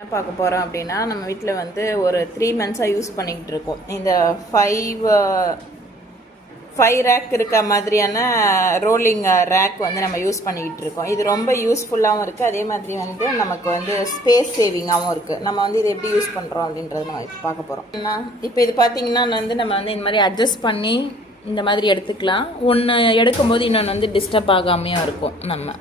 என்ன பார்க்க போகிறோம் அப்படின்னா, நம்ம வீட்டில் வந்து ஒரு 3 மந்த்ஸாக யூஸ் பண்ணிக்கிட்டு இருக்கோம். இந்த 5 ரேக் இருக்க மாதிரியான ரோலிங் ரேக் வந்து நம்ம யூஸ் பண்ணிக்கிட்டு இருக்கோம். இது ரொம்ப யூஸ்ஃபுல்லாகவும் இருக்குது, அதே மாதிரி வந்து நமக்கு வந்து ஸ்பேஸ் சேவிங்காகவும் இருக்குது. நம்ம வந்து இதை எப்படி யூஸ் பண்ணுறோம் அப்படின்றத நம்ம இப்போ பார்க்க போகிறோம். இப்போ இது பார்த்திங்கன்னா வந்து நம்ம வந்து இந்த மாதிரி அட்ஜஸ்ட் பண்ணி இந்த மாதிரி எடுத்துக்கலாம். ஒன்று எடுக்கும்போது இன்னொன்று வந்து டிஸ்டர்ப் ஆகாமையும் இருக்கும். நம்ம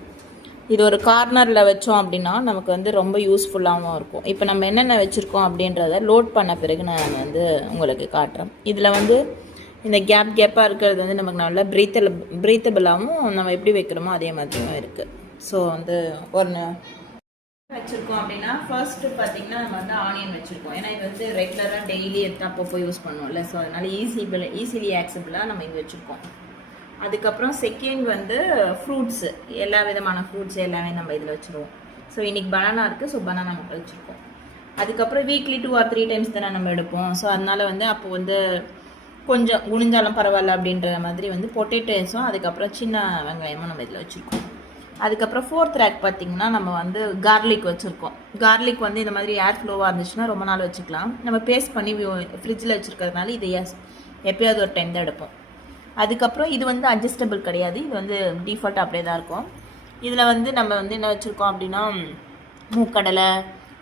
இது ஒரு கார்னரில் வச்சோம் அப்படின்னா நமக்கு வந்து ரொம்ப யூஸ்ஃபுல்லாகவும் இருக்கும். இப்போ நம்ம என்னென்ன வச்சுருக்கோம் அப்படின்றத லோட் பண்ண பிறகு நான் வந்து உங்களுக்கு காட்டுறேன். இதில் வந்து இந்த கேப்பாக இருக்கிறது வந்து நமக்கு நல்லா ப்ரீத்தபிளாகவும் நம்ம எப்படி வைக்கிறோமோ அதே மாதிரியும் இருக்குது. ஸோ வந்து ஒன்று வச்சுருக்கோம் அப்படின்னா ஃபர்ஸ்ட்டு பார்த்திங்கன்னா நம்ம வந்து ஆனியன் வச்சுருக்கோம். ஏன்னா இது வந்து ரெகுலராக டெய்லி எடுத்து அப்பப்போ யூஸ் பண்ணுவோம்ல. ஸோ அதனால் ஈஸிலி ஆக்சபிளாக நம்ம இது வச்சுருக்கோம். அதுக்கப்புறம் செகண்ட் வந்து ஃப்ரூட்ஸு, எல்லா விதமான ஃப்ரூட்ஸ் எல்லாமே நம்ம இதில் வச்சுருவோம். ஸோ இன்றைக்கி பனானா இருக்குது, ஸோ பனானா மட்டும் வச்சுருக்கோம். அதுக்கப்புறம் வீக்லி 2 or 3 டைம்ஸ் தானே நம்ம எடுப்போம். ஸோ அதனால் வந்து அப்போ வந்து கொஞ்சம் குனிஞ்சாலும் பரவாயில்ல அப்படின்ற மாதிரி வந்து பொட்டேட்டோஸும் அதுக்கப்புறம் சின்ன வெங்காயமும் நம்ம இதில் வச்சுருக்கோம். அதுக்கப்புறம் 4th ரேக் பார்த்திங்கன்னா நம்ம வந்து கார்லிக் வச்சுருக்கோம். கார்லிக் வந்து இந்த மாதிரி ஏர் ஃப்ளோவாக இருந்துச்சுன்னா ரொம்ப நாள் வச்சுக்கலாம். நம்ம பேஸ்ட் பண்ணி ஃப்ரிட்ஜில் வச்சுருக்கிறதுனால இதை எப்போயாவது ஒரு டைம் தான் எடுப்போம். அதுக்கப்புறம் இது வந்து அட்ஜஸ்டபிள் கிடையாது, இது வந்து டிஃபால்ட் அப்படியே தான் இருக்கும். இதில் வந்து நம்ம வந்து என்ன வச்சுருக்கோம் அப்படின்னா மூக்கடலை,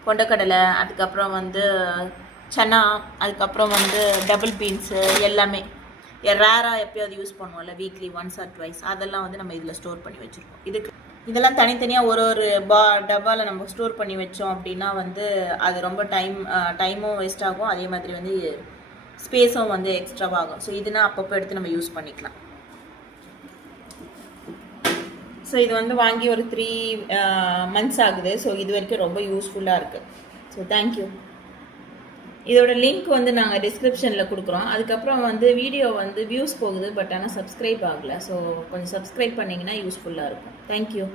கொண்டக்கடலை, அதுக்கப்புறம் வந்து சன்னா, அதுக்கப்புறம் வந்து டபுள் பீன்ஸு எல்லாமே ரேராக எப்போயாவது யூஸ் பண்ணுவோம்ல வீக்லி 1 or 2 அதெல்லாம் வந்து நம்ம இதில் ஸ்டோர் பண்ணி வச்சுருக்கோம். இதெல்லாம் தனித்தனியாக ஒரு டப்பாவில் நம்ம ஸ்டோர் பண்ணி வச்சோம் அப்படின்னா வந்து அது ரொம்ப டைமும் வேஸ்ட் ஆகும், அதே மாதிரி வந்து ஸ்பேஸும் வந்து எக்ஸ்ட்ராவாகும். ஸோ இதுனா அப்பப்போ எடுத்து நம்ம யூஸ் பண்ணிக்கலாம். ஸோ இது வந்து வாங்கி ஒரு 3 மந்த்ஸ் ஆகுது. ஸோ இது வரைக்கும் ரொம்ப யூஸ்ஃபுல்லாக இருக்குது. So thank you. இதோட லிங்க் வந்து நாங்கள் டிஸ்கிரிப்ஷனில் கொடுக்குறோம். அதுக்கப்புறம் வந்து வீடியோ வந்து வியூஸ் போகுது, பட் ஆனால் சப்ஸ்கிரைப் ஆகலை. ஸோ கொஞ்சம் சப்ஸ்கிரைப் பண்ணிங்கன்னா யூஸ்ஃபுல்லாக இருக்கும். தேங்க்யூ.